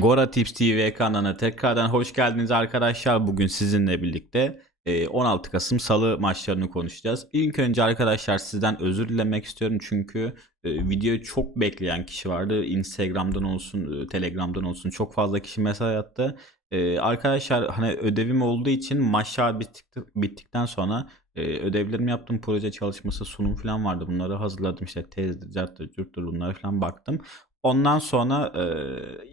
Gora Tips TV kanalına tekrardan hoş geldiniz arkadaşlar. Bugün sizinle birlikte e, 16 Kasım Salı maçlarını konuşacağız. İlk önce arkadaşlar sizden özür dilemek istiyorum çünkü e, videoyu çok bekleyen kişi vardı. Instagram'dan olsun, e, Telegram'dan olsun çok fazla kişi mesaj attı. E, Arkadaşlar hani ödevim olduğu için maçlar bittik- bittikten sonra e, ödevlerimi yaptım. Proje çalışması, sunum falan vardı. Bunları hazırladım işte tezdir, carttır, curttur bunlara falan baktım. Ondan sonra e,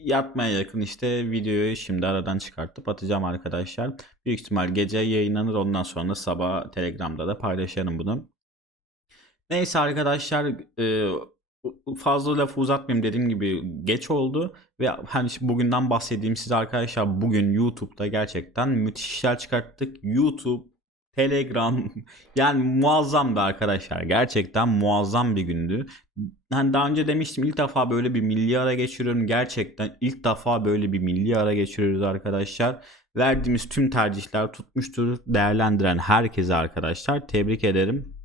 yatmaya yakın işte videoyu şimdi aradan çıkartıp atacağım arkadaşlar. Büyük ihtimal gece yayınlanır ondan sonra sabah Telegram'da da paylaşırım bunu. Neyse arkadaşlar e, fazla lafı uzatmayayım dediğim gibi geç oldu ve hani bugünden bahsedeyim size arkadaşlar bugün YouTube'da gerçekten müthiş işler çıkarttık. YouTube, Telegram yani muazzamdı arkadaşlar. Gerçekten muazzam bir gündü. Hani daha önce demiştim ilk defa böyle bir milli ara geçiriyorum. Gerçekten ilk defa böyle bir milli ara geçiriyoruz arkadaşlar. Verdiğimiz tüm tercihler tutmuştur. Değerlendiren herkese arkadaşlar tebrik ederim.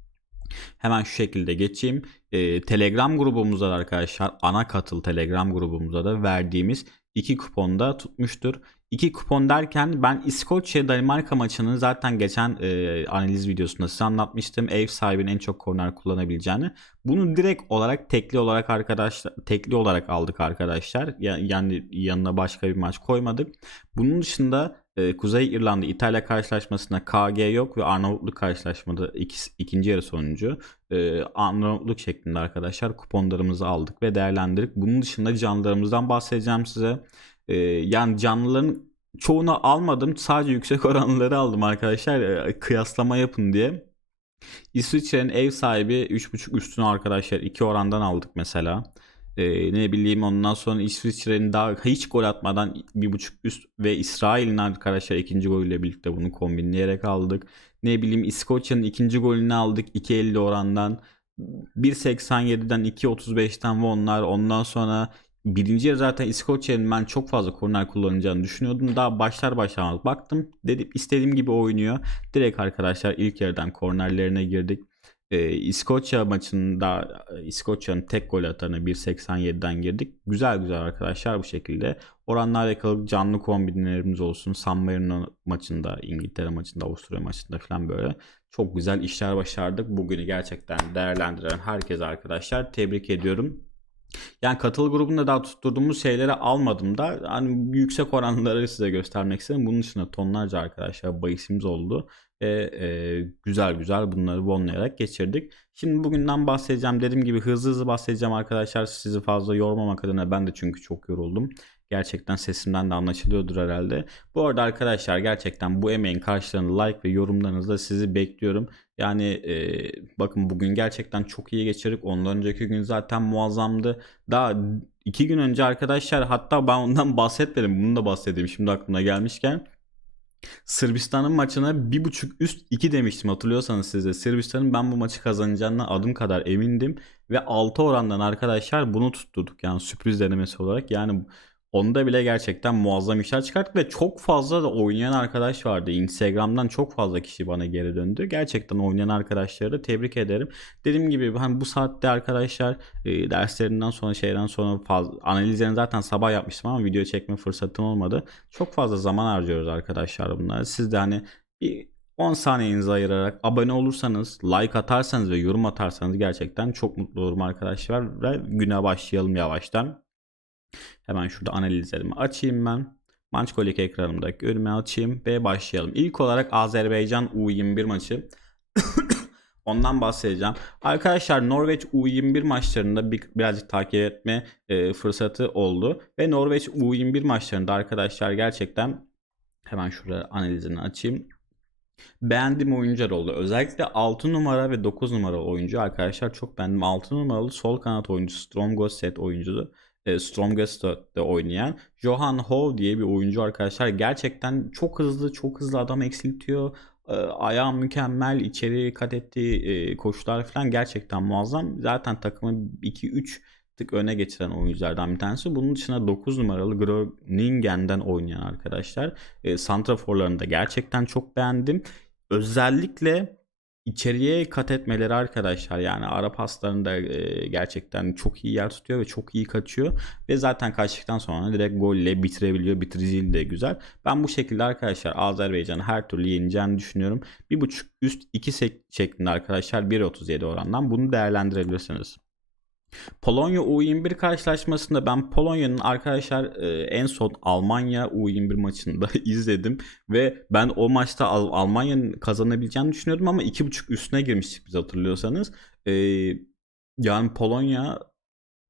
Hemen şu şekilde geçeyim. Ee, Telegram grubumuzda da arkadaşlar ana katıl Telegram grubumuzda da verdiğimiz iki kuponda tutmuştur. İki kupon derken ben İskoçya Danimarka maçını zaten geçen e, analiz videosunda size anlatmıştım. Ev sahibinin en çok korner kullanabileceğini. Bunu direkt olarak tekli olarak arkadaşlar tekli olarak aldık arkadaşlar. Ya- Yani yanına başka bir maç koymadık. Bunun dışında e, Kuzey İrlanda İtalya karşılaşmasında KG yok ve Arnavutluk karşılaşmada ikisi, ikinci yarı sonucu e, Arnavutluk şeklinde arkadaşlar kuponlarımızı aldık ve değerlendirdik. Bunun dışında canlılarımızdan bahsedeceğim size. E, yani canlıların çoğunu almadım. Sadece yüksek oranları aldım arkadaşlar. e, kıyaslama yapın diye. İsviçre'nin ev sahibi 3.5 üstüne arkadaşlar 2 orandan aldık mesela. Ee, ne bileyim ondan sonra İsviçre'nin daha hiç gol atmadan 1.5 üst ve İsrail'in arkadaşlar ikinci golüyle birlikte bunu kombinleyerek aldık. Ne bileyim İskoçya'nın ikinci golünü aldık 2.50 orandan. 1.87'den 2.35'ten ve onlar ondan sonra birinci yarı zaten İskoçya'nın ben çok fazla korner kullanacağını düşünüyordum. Daha başlar başlamaz baktım dedim istediğim gibi oynuyor. Direkt arkadaşlar ilk yarıdan kornerlerine girdik. Ee, İskoçya maçında İskoçya'nın tek gol atanı 1.87'den girdik. Güzel güzel arkadaşlar bu şekilde. Oranlar yakaladık. Canlı kombinlerimiz olsun. San Marino maçında, İngiltere maçında, Avusturya maçında falan böyle çok güzel işler başardık. Bugünü gerçekten değerlendiren herkese arkadaşlar tebrik ediyorum. Yani katıl grubunda daha tutturduğumuz şeyleri almadım da hani yüksek oranları size göstermek istedim. Bunun dışında tonlarca arkadaşlar bahisimiz oldu. Ve e, güzel güzel bunları bonlayarak geçirdik. Şimdi bugünden bahsedeceğim. Dediğim gibi hızlı hızlı bahsedeceğim arkadaşlar. Sizi fazla yormamak adına ben de çünkü çok yoruldum. Gerçekten sesimden de anlaşılıyordur herhalde. Bu arada arkadaşlar gerçekten bu emeğin karşılığını like ve yorumlarınızla sizi bekliyorum. Yani e, bakın bugün gerçekten çok iyi geçirdik. Ondan önceki gün zaten muazzamdı. Daha iki gün önce arkadaşlar hatta ben ondan bahsetmedim. Bunu da bahsedeyim şimdi aklıma gelmişken. Sırbistan'ın maçına bir buçuk üst 2 demiştim hatırlıyorsanız siz de. Sırbistan'ın ben bu maçı kazanacağına adım kadar emindim. Ve 6 orandan arkadaşlar bunu tutturduk. Yani sürpriz denemesi olarak. Yani onda bile gerçekten muazzam işler çıkarttık ve çok fazla da oynayan arkadaş vardı. Instagram'dan çok fazla kişi bana geri döndü. Gerçekten oynayan arkadaşları da tebrik ederim. Dediğim gibi hani bu saatte arkadaşlar e, derslerinden sonra şeyden sonra fazla analizlerini zaten sabah yapmıştım ama video çekme fırsatım olmadı. Çok fazla zaman harcıyoruz arkadaşlar bunları. Siz de hani bir 10 saniyenizi ayırarak abone olursanız, like atarsanız ve yorum atarsanız gerçekten çok mutlu olurum arkadaşlar. Ve güne başlayalım yavaştan. Hemen şurada analizlerimi açayım ben. Mançkolik ekranımdaki önüme açayım ve başlayalım. İlk olarak Azerbaycan U21 maçı. Ondan bahsedeceğim. Arkadaşlar Norveç U21 maçlarında bir, birazcık takip etme e, fırsatı oldu. Ve Norveç U21 maçlarında arkadaşlar gerçekten hemen şurada analizini açayım. Beğendiğim oyuncular oldu. Özellikle 6 numara ve 9 numara oyuncu arkadaşlar çok beğendim. 6 numaralı sol kanat oyuncusu Stromgosset oyuncusu e, Stromgest'te oynayan Johan Hov diye bir oyuncu arkadaşlar. Gerçekten çok hızlı, çok hızlı adam eksiltiyor. E, ayağı mükemmel, içeri kat ettiği e, koşular falan gerçekten muazzam. Zaten takımı 2-3 tık öne geçiren oyunculardan bir tanesi. Bunun dışında 9 numaralı Groningen'den oynayan arkadaşlar. E, Santraforlarını da gerçekten çok beğendim. Özellikle içeriye kat etmeleri arkadaşlar yani ara paslarında e, gerçekten çok iyi yer tutuyor ve çok iyi kaçıyor ve zaten kaçtıktan sonra direkt golle bitirebiliyor. Bitiriciliği de güzel. Ben bu şekilde arkadaşlar Azerbaycan'ı her türlü yeneceğini düşünüyorum. 1.5 üst 2 şeklinde arkadaşlar 1.37 orandan bunu değerlendirebilirsiniz. Polonya U21 karşılaşmasında ben Polonya'nın arkadaşlar e, en son Almanya U21 maçında izledim ve ben o maçta Al- Almanya'nın kazanabileceğini düşünüyordum ama 2.5 üstüne girmiştik biz hatırlıyorsanız. E, yani Polonya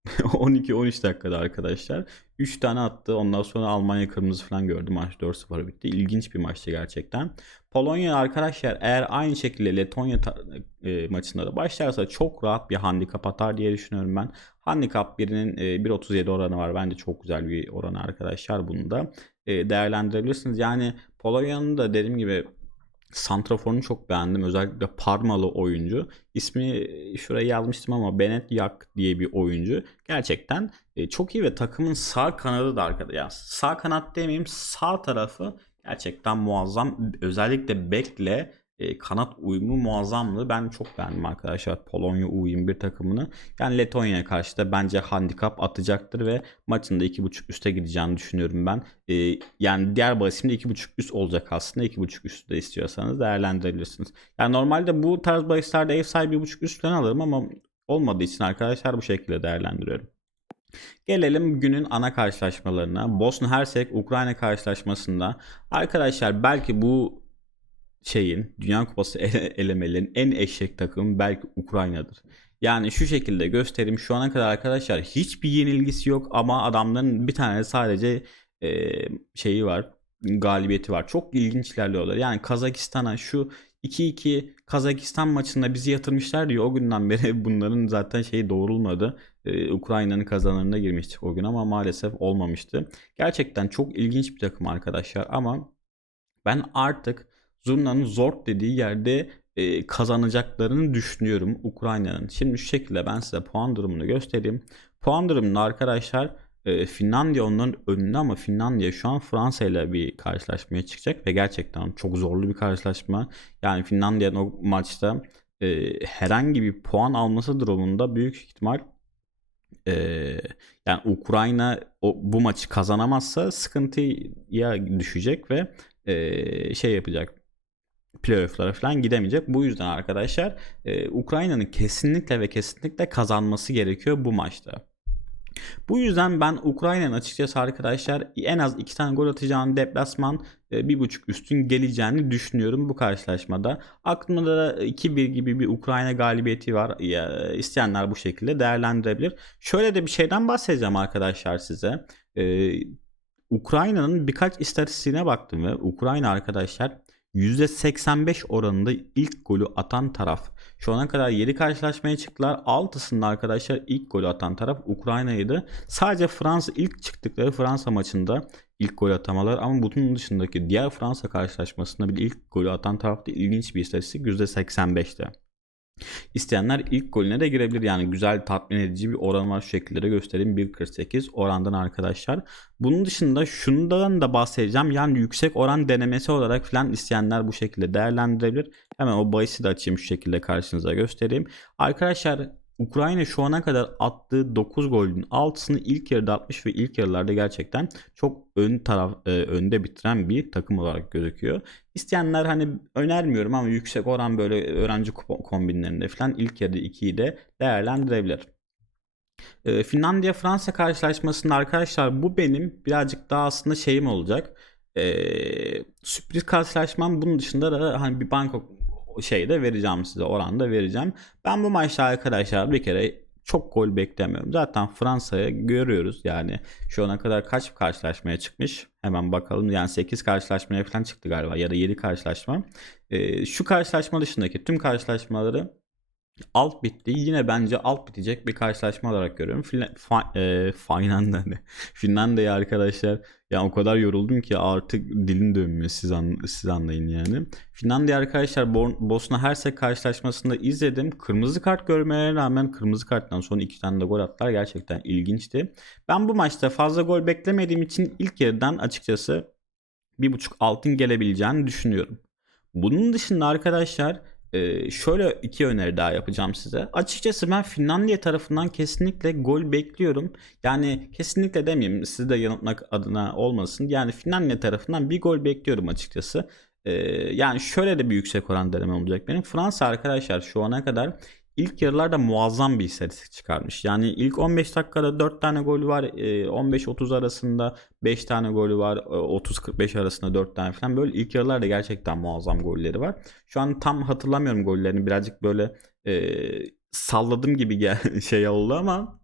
12-13 dakikada arkadaşlar 3 tane attı. Ondan sonra Almanya kırmızı falan gördü. Maç 4-0 bitti. İlginç bir maçtı gerçekten. Polonya arkadaşlar eğer aynı şekilde Letonya e, maçında da başlarsa çok rahat bir handikap atar diye düşünüyorum ben. Handikap birinin e, 1.37 oranı var. Bence çok güzel bir oranı arkadaşlar. Bunu da e, değerlendirebilirsiniz. Yani Polonya'nın da dediğim gibi Santrafor'unu çok beğendim. Özellikle Parmalı oyuncu. İsmi şuraya yazmıştım ama Bennett Yak diye bir oyuncu. Gerçekten e, çok iyi ve takımın sağ kanadı da arkada. Yani sağ kanat demeyeyim sağ tarafı gerçekten muazzam. Özellikle bekle e, kanat uyumu muazzamdı. Ben çok beğendim arkadaşlar Polonya U21 takımını. Yani Letonya'ya karşı da bence handikap atacaktır ve maçın da 2.5 üste gideceğini düşünüyorum ben. E, yani diğer bahisimde 2.5 üst olacak aslında. 2.5 üstü de istiyorsanız değerlendirebilirsiniz. Yani normalde bu tarz bahislerde ev sahibi 1.5 üst falan alırım ama olmadığı için arkadaşlar bu şekilde değerlendiriyorum. Gelelim günün ana karşılaşmalarına. Bosna Hersek Ukrayna karşılaşmasında arkadaşlar belki bu şeyin Dünya Kupası ele- elemelerinin en eşek takımı belki Ukrayna'dır. Yani şu şekilde göstereyim şu ana kadar arkadaşlar hiçbir yenilgisi yok ama adamların bir tane sadece e, şeyi var galibiyeti var. Çok ilginç ilerliyorlar. Yani Kazakistan'a şu 2-2 Kazakistan maçında bizi yatırmışlar diyor. O günden beri bunların zaten şeyi doğrulmadı. Ee, Ukrayna'nın kazanlarına girmiştik o gün ama maalesef olmamıştı. Gerçekten çok ilginç bir takım arkadaşlar ama ben artık Zurna'nın Zort dediği yerde e, kazanacaklarını düşünüyorum Ukrayna'nın. Şimdi şu şekilde ben size puan durumunu göstereyim. Puan durumunda arkadaşlar e, Finlandiya onların önünde ama Finlandiya şu an Fransa ile bir karşılaşmaya çıkacak ve gerçekten çok zorlu bir karşılaşma. Yani Finlandiya'nın o maçta e, herhangi bir puan alması durumunda büyük ihtimal e, yani Ukrayna o, bu maçı kazanamazsa sıkıntıya düşecek ve e, şey yapacak playoff'lara falan gidemeyecek. Bu yüzden arkadaşlar e, Ukrayna'nın kesinlikle ve kesinlikle kazanması gerekiyor bu maçta. Bu yüzden ben Ukrayna'nın açıkçası arkadaşlar en az iki tane gol atacağını deplasman e, bir buçuk üstün geleceğini düşünüyorum bu karşılaşmada. Aklımda da 2-1 gibi bir Ukrayna galibiyeti var. İsteyenler bu şekilde değerlendirebilir. Şöyle de bir şeyden bahsedeceğim arkadaşlar size. Ee, Ukrayna'nın birkaç istatistiğine baktım ve Ukrayna arkadaşlar %85 oranında ilk golü atan taraf. Şu ana kadar 7 karşılaşmaya çıktılar. 6'sında arkadaşlar ilk golü atan taraf Ukrayna'ydı. Sadece Fransa ilk çıktıkları Fransa maçında ilk gol atamalar ama bunun dışındaki diğer Fransa karşılaşmasında bir ilk golü atan taraf da ilginç bir istatistik %85'te. İsteyenler ilk golüne de girebilir. Yani güzel tatmin edici bir oran var şu şekilde de göstereyim. 1.48 orandan arkadaşlar. Bunun dışında şundan da bahsedeceğim. Yani yüksek oran denemesi olarak falan isteyenler bu şekilde değerlendirebilir. Hemen o bahisi de açayım şu şekilde karşınıza göstereyim. Arkadaşlar Ukrayna şu ana kadar attığı 9 golün 6'sını ilk yarıda atmış ve ilk yarılarda gerçekten çok ön taraf e, önde bitiren bir takım olarak gözüküyor. İsteyenler hani önermiyorum ama yüksek oran böyle öğrenci kombinlerinde falan ilk yarıda 2'yi de değerlendirebilir. E, Finlandiya Fransa karşılaşmasında arkadaşlar bu benim birazcık daha aslında şeyim olacak. E, sürpriz karşılaşmam bunun dışında da hani bir Bangkok şeyde vereceğim size oranda vereceğim. Ben bu maçta arkadaşlar bir kere çok gol beklemiyorum. Zaten Fransa'ya görüyoruz yani şu ana kadar kaç karşılaşmaya çıkmış. Hemen bakalım yani 8 karşılaşmaya falan çıktı galiba ya da 7 karşılaşma. Ee, şu karşılaşma dışındaki tüm karşılaşmaları alt bitti. Yine bence alt bitecek bir karşılaşma olarak görüyorum. Finlandiya fa- e, Finlandiya arkadaşlar ya o kadar yoruldum ki artık dilim dönmüyor siz, an, siz anlayın yani. Finlandiya arkadaşlar Bosna Hersek karşılaşmasında izledim. Kırmızı kart görmelerine rağmen kırmızı karttan sonra iki tane de gol attılar. Gerçekten ilginçti. Ben bu maçta fazla gol beklemediğim için ilk yarıdan açıkçası bir buçuk altın gelebileceğini düşünüyorum. Bunun dışında arkadaşlar Ee, şöyle iki öneri daha yapacağım size. Açıkçası ben Finlandiya tarafından kesinlikle gol bekliyorum. Yani kesinlikle demeyeyim sizi de yanıltmak adına olmasın. Yani Finlandiya tarafından bir gol bekliyorum açıkçası. Ee, yani şöyle de bir yüksek oran deneme olacak benim. Fransa arkadaşlar şu ana kadar ilk yarılarda muazzam bir istatistik çıkarmış. Yani ilk 15 dakikada 4 tane golü var. Ee, 15-30 arasında 5 tane golü var. Ee, 30-45 arasında 4 tane falan. Böyle ilk yarılarda gerçekten muazzam golleri var. Şu an tam hatırlamıyorum gollerini. Birazcık böyle e, salladım gibi şey oldu ama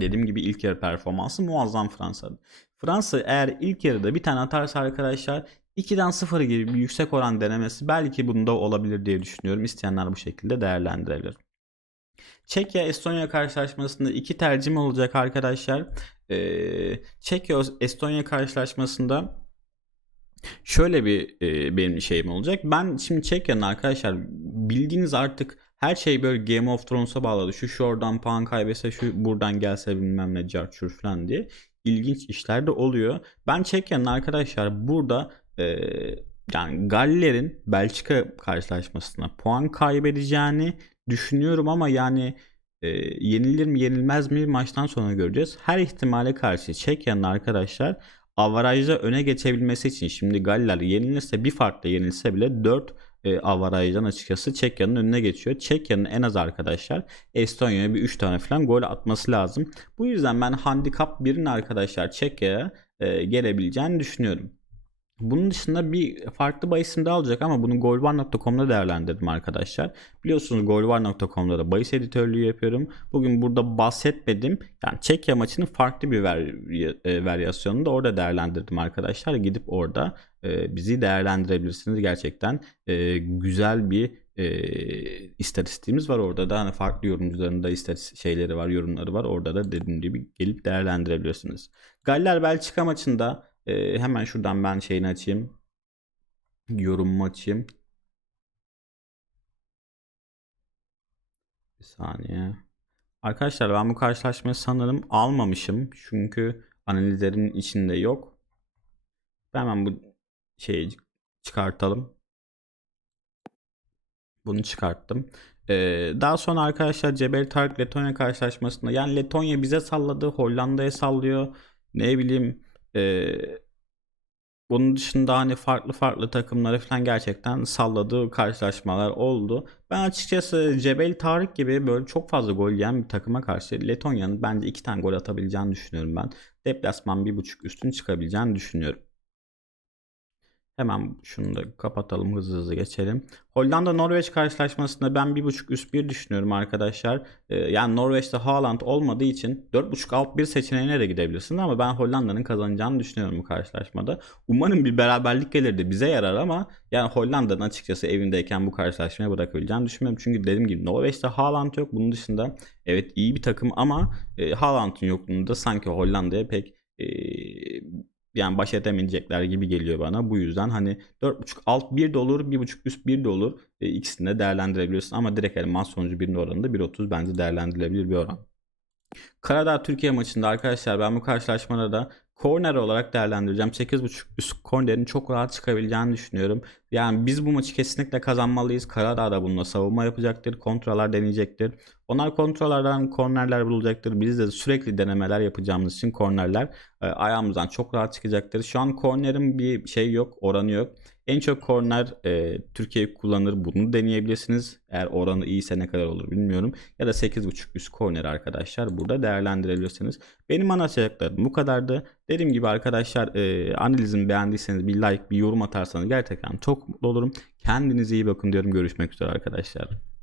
dediğim gibi ilk yarı performansı muazzam Fransa'da. Fransa eğer ilk yarıda bir tane atarsa arkadaşlar 2'den 0 gibi bir yüksek oran denemesi belki bunda olabilir diye düşünüyorum. İsteyenler bu şekilde değerlendirebilir. Çekya Estonya karşılaşmasında iki tercihim olacak arkadaşlar. Ee, Çekya Estonya karşılaşmasında şöyle bir e, benim şeyim olacak. Ben şimdi Çekya'nın arkadaşlar bildiğiniz artık her şey böyle Game of Thrones'a bağladı. Şu şuradan puan kaybetse şu buradan gelse bilmem ne carçur falan diye. İlginç işler de oluyor. Ben Çekya'nın arkadaşlar burada e, yani Galler'in Belçika karşılaşmasına puan kaybedeceğini düşünüyorum ama yani e, yenilir mi yenilmez mi maçtan sonra göreceğiz. Her ihtimale karşı Çekya'nın arkadaşlar avarajda öne geçebilmesi için şimdi Galler yenilirse bir farkla yenilse bile 4 e, avarajdan açıkçası Çekya'nın önüne geçiyor. Çekya'nın en az arkadaşlar Estonya'ya bir 3 tane falan gol atması lazım. Bu yüzden ben handikap 1'in arkadaşlar Çekya'ya e, gelebileceğini düşünüyorum. Bunun dışında bir farklı bahisim daha olacak ama bunu golvar.com'da değerlendirdim arkadaşlar. Biliyorsunuz golvar.com'da da bahis editörlüğü yapıyorum. Bugün burada bahsetmedim. Yani Çekya maçının farklı bir e, varyasyonunu da orada değerlendirdim arkadaşlar. Gidip orada e, bizi değerlendirebilirsiniz. Gerçekten e, güzel bir e, istatistiğimiz var orada da hani farklı yorumcuların da istatistik şeyleri var yorumları var orada da dediğim gibi gelip değerlendirebiliyorsunuz. Galler Belçika maçında ee, hemen şuradan ben şeyini açayım. Yorumumu açayım. Bir saniye. Arkadaşlar ben bu karşılaşmayı sanırım almamışım. Çünkü analizlerin içinde yok. Hemen bu şeyi çıkartalım. Bunu çıkarttım. Ee, daha sonra arkadaşlar Cebel Tarık Letonya karşılaşmasında yani Letonya bize salladı, Hollanda'ya sallıyor. Ne bileyim ee, bunun dışında hani farklı farklı takımları falan gerçekten salladığı karşılaşmalar oldu. Ben açıkçası Cebel Tarık gibi böyle çok fazla gol yiyen bir takıma karşı Letonya'nın bence iki tane gol atabileceğini düşünüyorum ben. Deplasman bir buçuk üstün çıkabileceğini düşünüyorum. Hemen şunu da kapatalım hızlı hızlı geçelim. Hollanda Norveç karşılaşmasında ben 1.5 üst 1 düşünüyorum arkadaşlar. Ee, yani Norveç'te Haaland olmadığı için 4.5 alt 1 seçeneğine de gidebilirsin ama ben Hollanda'nın kazanacağını düşünüyorum bu karşılaşmada. Umarım bir beraberlik gelir de bize yarar ama yani Hollanda'nın açıkçası evindeyken bu karşılaşmaya bırakabileceğini düşünmüyorum. Çünkü dediğim gibi Norveç'te Haaland yok. Bunun dışında evet iyi bir takım ama e, Haaland'ın yokluğunda sanki Hollanda'ya pek e, yani baş edemeyecekler gibi geliyor bana. Bu yüzden hani 4.5 alt 1 de olur, 1.5 üst 1 de olur. E, ikisini de değerlendirebiliyorsun ama direkt elman sonucu 1'in oranında 1.30 bence değerlendirilebilir bir oran. Karadağ Türkiye maçında arkadaşlar ben bu karşılaşmada da Korner olarak değerlendireceğim. 8.5 üst kornerin çok rahat çıkabileceğini düşünüyorum. Yani biz bu maçı kesinlikle kazanmalıyız. Karadağ da bununla savunma yapacaktır. Kontralar deneyecektir. Onlar kontralardan kornerler bulacaktır. Biz de sürekli denemeler yapacağımız için kornerler e, ayağımızdan çok rahat çıkacaktır. Şu an kornerin bir şey yok, oranı yok. En çok korner e, Türkiye kullanır. Bunu deneyebilirsiniz. Eğer oranı iyiyse ne kadar olur bilmiyorum. Ya da 8.5 üst korner arkadaşlar burada değerlendirebilirsiniz. Benim anlatacaklarım bu kadardı. Dediğim gibi arkadaşlar e, analizimi beğendiyseniz bir like, bir yorum atarsanız gerçekten çok mutlu olurum. Kendinize iyi bakın diyorum. Görüşmek üzere arkadaşlar.